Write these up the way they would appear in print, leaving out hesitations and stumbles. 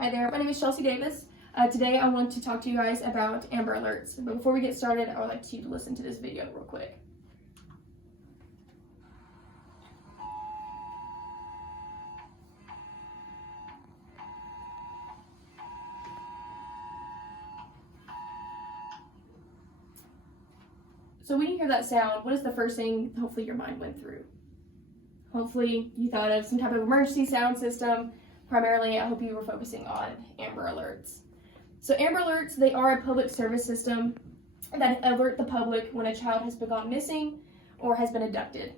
Hi there, my name is Chelsea Davis. Today I want to talk to you guys about Amber Alerts. But before we get started, I would like you to listen to this video real quick. So when you hear that sound, what is the first thing hopefully your mind went through? Hopefully you thought of some type of emergency sound system. Primarily, I hope you were focusing on Amber Alerts. So Amber Alerts, they are a public service system that alert the public when a child has gone missing or has been abducted.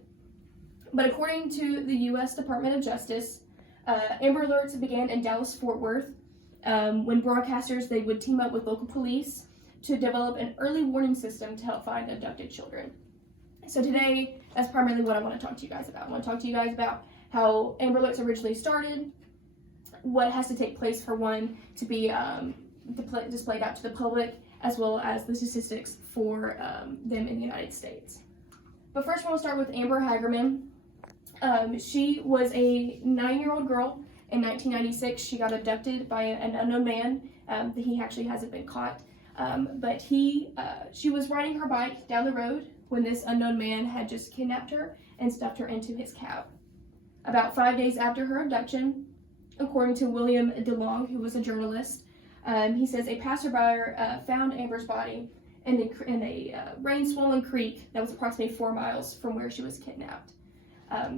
But according to the U.S. Department of Justice, Amber Alerts began in Dallas-Fort Worth when broadcasters, they would team up with local police to develop an early warning system to help find abducted children. So today, that's primarily what I want to talk to you guys about. I want to talk to you guys about how Amber Alerts originally started, what has to take place for one to be displayed out to the public, as well as the statistics for them in the United States. But first, we'll start with Amber Hagerman. She was a 9-year-old girl. In 1996, she got abducted by an unknown man. He actually hasn't been caught. But she was riding her bike down the road when this unknown man had just kidnapped her and stuffed her into his cab. About 5 days after her abduction, according to William DeLong, who was a journalist, he says a passerby found Amber's body in a rain-swollen creek that was approximately 4 miles from where she was kidnapped.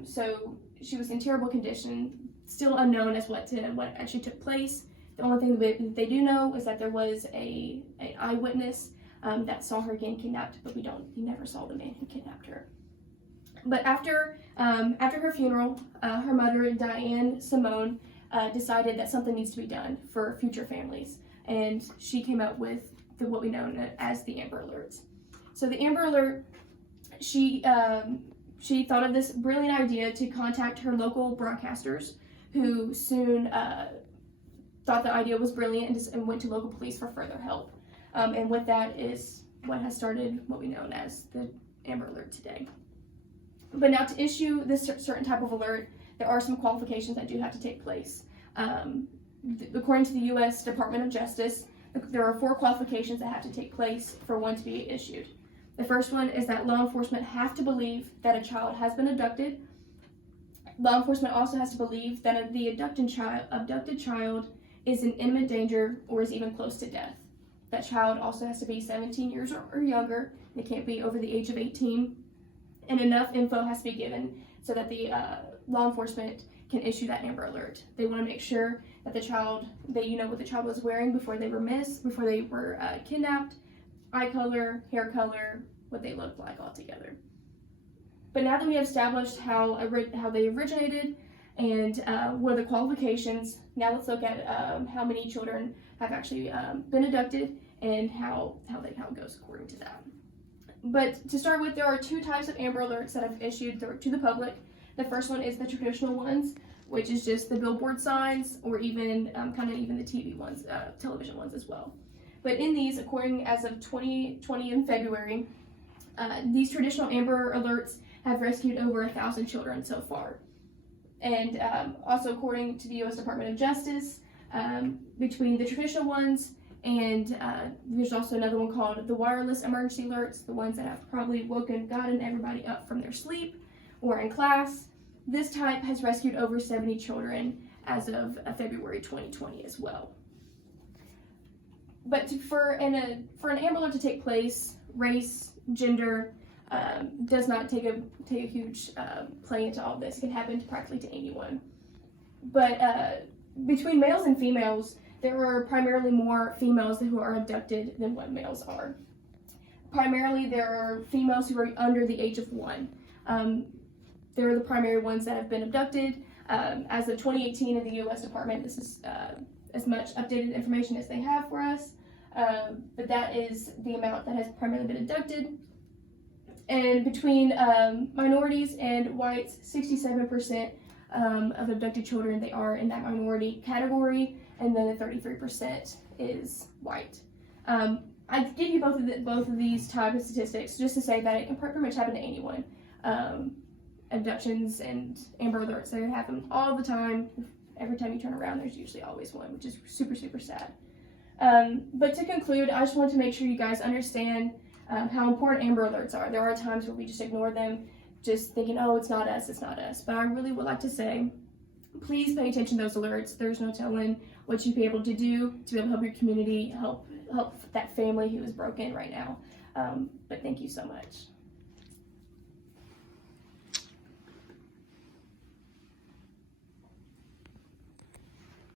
So she was in terrible condition, still unknown as what actually took place. The only thing that they do know is that there was an eyewitness that saw her getting kidnapped, but he never saw the man who kidnapped her. But after her funeral, her mother, Diane Simone, decided that something needs to be done for future families, and she came up with what we know as the Amber Alerts. So the Amber Alert, she thought of this brilliant idea to contact her local broadcasters, who soon thought the idea was brilliant and went to local police for further help. And with that is what has started what we know as the Amber Alert today. But now to issue this certain type of alert, there are some qualifications that do have to take place. According to the U.S. Department of Justice, there are 4 qualifications that have to take place for one to be issued. The first one is that law enforcement have to believe that a child has been abducted. Law enforcement also has to believe that the abducted child is in imminent danger or is even close to death. That child also has to be 17 years or younger. They can't be over the age of 18. And enough info has to be given so that the law enforcement can issue that Amber Alert. They want to make sure that you know what the child was wearing before they were kidnapped, eye color, hair color, what they looked like altogether. But now that we have established how they originated and what are the qualifications, now let's look at how many children have actually been abducted and how it goes according to that. But to start with, there are 2 types of Amber Alerts that I've issued to the public. The first one is the traditional ones, which is just the billboard signs, or even even the TV ones, television ones as well. But in these, according as of 2020 in February, these traditional Amber Alerts have rescued over 1,000 children so far. And also according to the U.S. Department of Justice, between the traditional ones and there's also another one called the wireless emergency alerts, the ones that have probably gotten everybody up from their sleep or in class. This type has rescued over 70 children as of February 2020 as well. But for an Amber Alert to take place, race, gender does not take a huge play into all this. It can happen practically to anyone. But between males and females, there are primarily more females who are abducted than what males are. Primarily, there are females who are under the age of 1. They're the primary ones that have been abducted. As of 2018 in the U.S. Department, this is as much updated information as they have for us. But that is the amount that has primarily been abducted. And between minorities and whites, 67% of abducted children, they are in that minority category, and then the 33% is white. I give you both of these types of statistics just to say that it can pretty much happen to anyone. Abductions and Amber Alerts, they happen all the time. Every time you turn around, there's usually always one, which is super, super sad. But to conclude, I just want to make sure you guys understand how important Amber Alerts are. There are times where we just ignore them, just thinking, oh, it's not us, it's not us. But I really would like to say, please pay attention to those alerts. There's no telling what you'd be able to do to be able to help your community, help that family who is broken right now. But thank you so much.